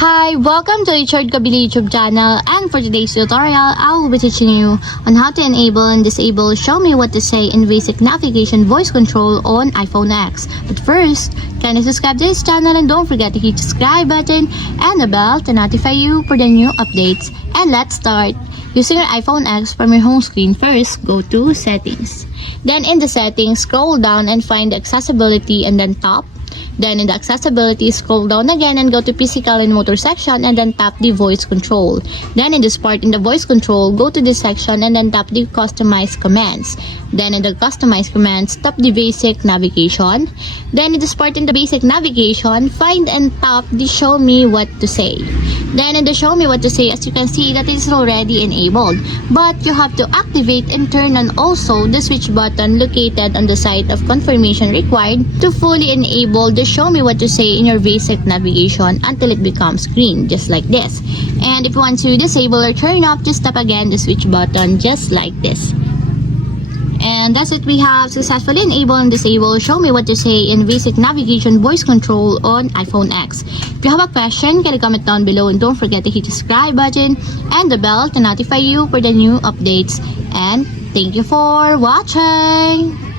Hi, welcome to Richard Kabili YouTube channel, and for today's tutorial, I will be teaching you on how to enable and disable Show Me What to Say in basic navigation voice control on iPhone X. But first, kindly subscribe to this channel and don't forget to hit the subscribe button and the bell to notify you for the new updates. And let's start. Using your iPhone X from your home screen, first go to Settings. Then in the Settings, scroll down and find the Accessibility and then Top. Then in the accessibility, scroll down again and go to physical and motor section and then tap the voice control. Then in this part in the voice control, go to this section and then tap the customize commands. Then in the customize commands, tap the basic navigation. Then in this part in the basic navigation, find and tap the show me what to say. Then in the show me what to say, as you can see that it is already enabled. But you have to activate and turn on also the switch button located on the side of confirmation required to fully enable the show me what to say in your basic navigation until it becomes green, just like this. And if you want to disable or turn off, just tap again the switch button just like this. And that's it, we have successfully enabled and disabled Show Me What to Say in basic navigation voice control on iPhone X. If you have a question, can you comment down below and don't forget to hit the subscribe button and the bell to notify you for the new updates. And thank you for watching!